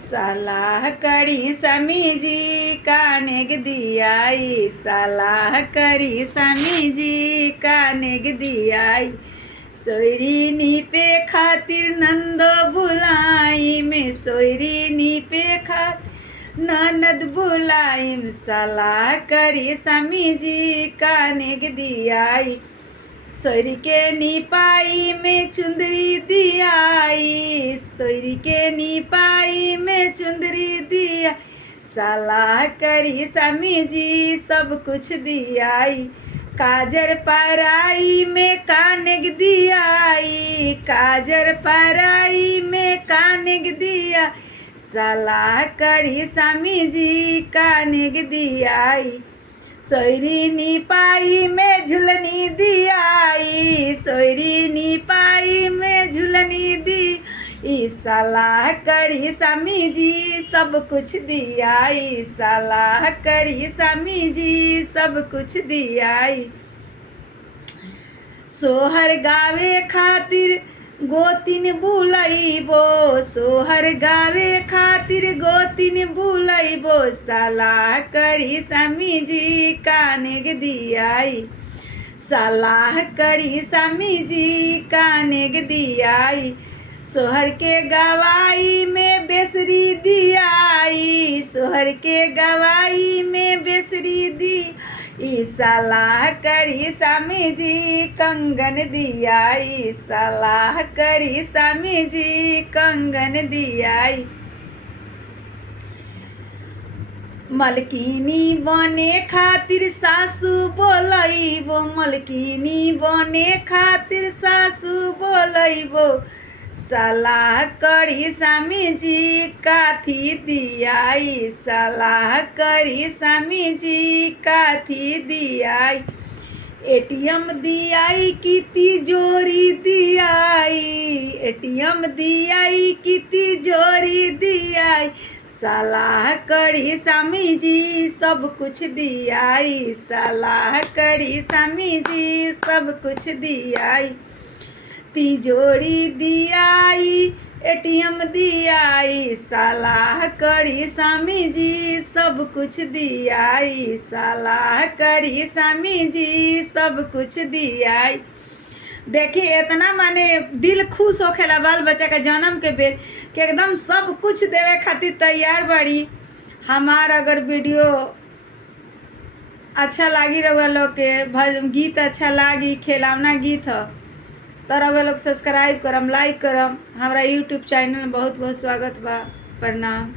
सलाह करी समी जी कानेग दियाई, सलाह करी समी जी कानेग दियाई। सोयरी नीपे खातिर नंदो बुलाई में, सोयरी नीपे खातिर ननद बुलाई। सलाह करी समी जी कानेग दियाई। सोयरी के निपाई में चुंदरी दियाई, सोयरी के निपाई में चुंदरी दिया। सलाह करी समी जी सब कुछ दियाई। काजर पराई में कानेग दियाई, काजर पराई में कानेग दिया। सलाह करी समी जी कानेग दियाई। सोयरी निपाई में झुलनी दियाई, सोयरी निपाई में झुलनी दी। सलाह करी समी जी सब कुछ दियाई, सलाह करी समी जी सब कुछ दियाई। सोहर गावे खातिर गोतिन बुलैबो, सोहर गावे खातिर गोतिन बुलैबो। सलाह करी समी जी कानेग दियाई, सलाह करी समी जी कानेग दियाई। सोहर के गवाई में बेसरी दियाई, सोहर के गवाई में बेसरी दी। सलाह करी समी जी कंगन दियाई, सलाह करी समी जी कंगन दियाई। मलकिनी बने खातिर सासू बोलैबो, मलकिनी बने खातिर सासू बोलैबो। सलाह करी समी जी काथी दियाई, सलाह करी समी जी काथी दियाई। एटीएम दियाई की तिजोरी दियाई, एटीएम दियाई की तिजोरी दियाई। सलाह करी समी जी सब कुछ दियाई, सलाह करी समी जी सब कुछ दियाई। तिजोरी दियाई, एटीएम दियाई। सलाह करी समी जी सब कुछ दियाई, सलाह करी समी जी सब कुछ दियाई। देखिए इतना माने दिल खुश होखेला बाल बच्चा के जन्म के बेर कि एकदम सब कुछ देवे खातिर तैयार बड़ी। हमार अगर वीडियो अच्छा लागी रहुआ लोग के गीत अच्छा लागी, खेलौना गीत ह तो रहुआ लोग सब्सक्राइब करम, लाइक करम। हमारा यूट्यूब चैनल में बहुत बहुत स्वागत बा। प्रणाम।